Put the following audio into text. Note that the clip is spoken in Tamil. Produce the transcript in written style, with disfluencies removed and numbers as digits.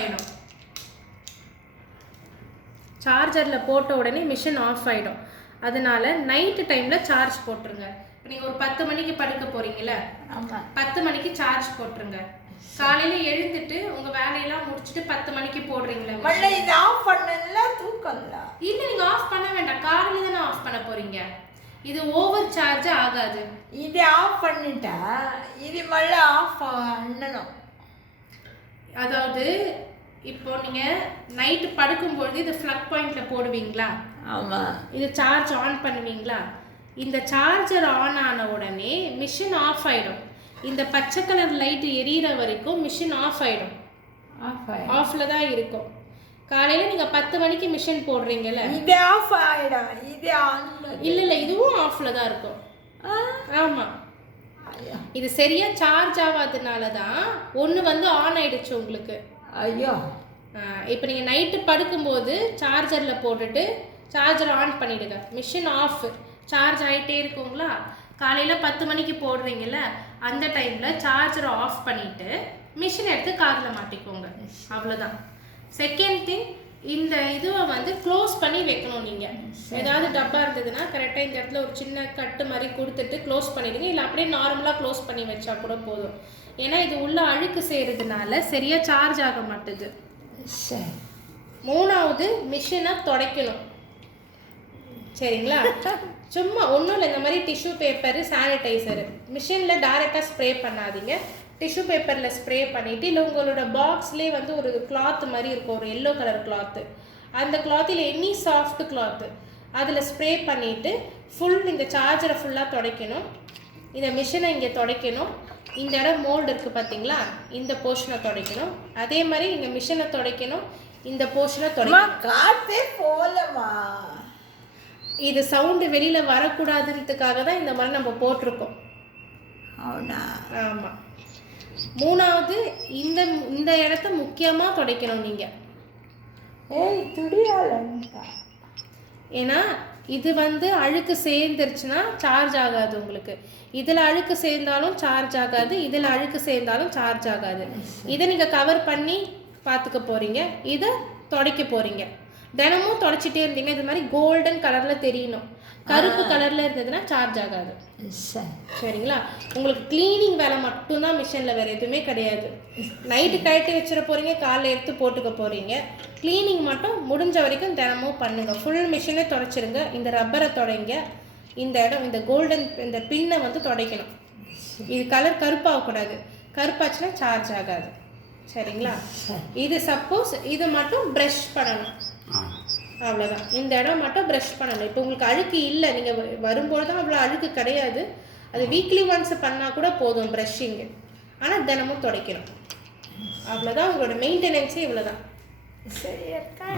ஆகிடும். சார்ஜரில் போட்ட உடனே மிஷின் ஆஃப் ஆகிடும். அதனால நைட்டு டைமில் சார்ஜ் போட்டுருங்க. இப்போ நீங்கள் ஒரு 10 மணிக்கு படுக்க போகிறீங்கள, 10 மணிக்கு சார்ஜ் போட்டுருங்க. காலையில் எழுந்துட்டு உங்கள் வேலையெல்லாம் முடிச்சுட்டு 10 மணிக்கு போடுறீங்களா, இது ஆஃப் பண்ணல தூக்கம்ல இல்லை, நீங்கள் ஆஃப் பண்ண வேண்டாம். காலையில் தானே ஆஃப் பண்ண போகிறீங்க. இது ஓவர் சார்ஜ் ஆகாது. இது ஆஃப் பண்ணிட்டா இது மళ్ళీ ஆஃப் பண்ணணும். அதாவது இப்போ நீங்கள் நைட்டு படுக்கும்பொழுது இது ஃப்ளக் பாயிண்டில் போடுவீங்களா? ஆமாம். இது சார்ஜ் ஆன் பண்ணுவீங்களா? இந்த சார்ஜர் ஆன் ஆன உடனே மிஷின் ஆஃப் ஆகிடும். இந்த பச்சை கலர் லைட் எரியிற வரைக்கும் மிஷின் ஆஃப் ஆகிடும். ஆஃபில் தான் இருக்கும். காலையில் நீங்கள் 10 மணிக்கு மிஷின் போடுறீங்கல்ல, இது ஆஃப் ஆகிடும். இது ஆன் இல்லை, இதுவும் ஆஃபில் தான் இருக்கும். ஆமாம், இது சரியாக சார்ஜ் ஆகாததுனால தான் ஒன்று வந்து ஆன் ஆகிடுச்சு உங்களுக்கு. ஐயோ, இப்போ நீங்கள் நைட்டு படுக்கும்போது சார்ஜரில் போட்டுட்டு சார்ஜரை ஆன் பண்ணிவிடுங்க. மிஷின் ஆஃப், சார்ஜ் ஆகிட்டே இருக்குங்களா. காலையில் 10 மணிக்கு போடுறீங்கல்ல, அந்த டைமில் சார்ஜரை ஆஃப் பண்ணிவிட்டு மிஷின் எடுத்து காதில் மாட்டிக்கோங்க. அவ்வளோதான். செகண்ட் திங், இந்த இதுவை வந்து க்ளோஸ் பண்ணி வைக்கணும். நீங்கள் ஏதாவது டப்பா இருந்ததுன்னா கரெக்டாக இந்த இடத்துல ஒரு சின்ன கட்டு மாதிரி கொடுத்துட்டு க்ளோஸ் பண்ணிடுங்க. இல்லை அப்படியே நார்மலாக க்ளோஸ் பண்ணி வச்சா கூட போதும். ஏன்னா இது உள்ள அழுக்கு செய்கிறதுனால சரியாக சார்ஜ் ஆக மாட்டுது. மூணாவது, மிஷினை துடைக்கணும். சரிங்களா? சும்மா ஒன்றும் இல்லை, இந்த மாதிரி டிஷ்யூ பேப்பரு, சானிடைசரு மிஷினில் டைரெக்டாக ஸ்ப்ரே பண்ணாதீங்க. டிஷ்யூ பேப்பரில் ஸ்ப்ரே பண்ணிவிட்டு, இல்லை உங்களோட பாக்ஸ்லேயே வந்து ஒரு கிளாத் மாதிரி இருக்கும், ஒரு எல்லோ கலர் கிளாத்து, அந்த கிளாத்தில் எனி சாஃப்ட் கிளாத்து அதில் ஸ்ப்ரே பண்ணிவிட்டு இந்த சார்ஜரை ஃபுல்லாக துடைக்கணும். இந்த மிஷினை இங்கே துடைக்கணும். இந்த இடம் மோல்டு இருக்குது பார்த்தீங்களா, இந்த போர்ஷனை துடைக்கணும். அதே மாதிரி இங்கே மிஷினை துடைக்கணும், இந்த போர்ஷனை துடைக்கணும். காற்றே போலமா, இது சவுண்டு வெளியில் வரக்கூடாதுன்றதுக்காக தான் இந்த மாதிரி நம்ம போட்டிருக்கோம். ஆமாம். மூணாவது, இந்த இடத்த முக்கியமாக துடைக்கணும் நீங்கள். ஏன்னா இது வந்து அழுக்கு சேர்ந்துருச்சுன்னா சார்ஜ் ஆகாது உங்களுக்கு. இதில் அழுக்கு சேர்ந்தாலும் சார்ஜ் ஆகாது, இதில் அழுக்கு சேர்ந்தாலும் சார்ஜ் ஆகாது. இதை நீங்கள் கவர் பண்ணி பார்த்துக்க போகிறீங்க, இதை துடைக்க போகிறீங்க. தினமும் துடைச்சிட்டே இருந்தீங்க. இது மாதிரி கோல்டன் கலரில் தெரியணும். கருப்பு கலரில் இருந்ததுன்னா சார்ஜ் ஆகாது. சரிங்களா? உங்களுக்கு க்ளீனிங் வேலை மட்டும்தான் மிஷினில், வேறு எதுவுமே கிடையாது. நைட்டு கழட்டி வச்சிட போகிறீங்க, காலைல எடுத்து போட்டுக்க போகிறீங்க. க்ளீனிங் மட்டும் முடிஞ்ச வரைக்கும் தினமும் பண்ணுங்கள். ஃபுல் மிஷினே துடைச்சிருங்க. இந்த ரப்பரை துடைங்க. இந்த இடம், இந்த கோல்டன் இந்த பின்னை வந்து துடைக்கணும். இது கலர் கருப்பாகக்கூடாது. கருப்பாச்சுன்னா சார்ஜ் ஆகாது. சரிங்களா? இது சப்போஸ் இது மட்டும் ப்ரஷ் பண்ணணும். அவ்வளோதான். இந்த இடம் மட்டும் ப்ரஷ் பண்ணணும். இப்போ உங்களுக்கு அழுக்கு இல்லை, நீங்கள் வரும்போது தான் அவ்வளோ அழுக்கு கிடையாது. அது வீக்லி ஒன்ஸ் பண்ணால் கூட போதும் ப்ரஷ்ஷிங்கு. ஆனால் தினமும் துடைக்கணும். அவ்வளோதான். உங்களோட மெயின்டெனன்ஸே இவ்வளோ தான். சரியா இருக்கா?